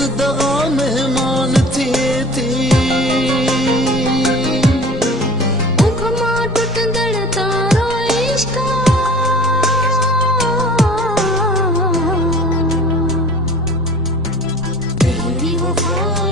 रोज़ दगा मेहमान थिए थी मुख मां टुटंदड़ तारो इश्क तेरी वफा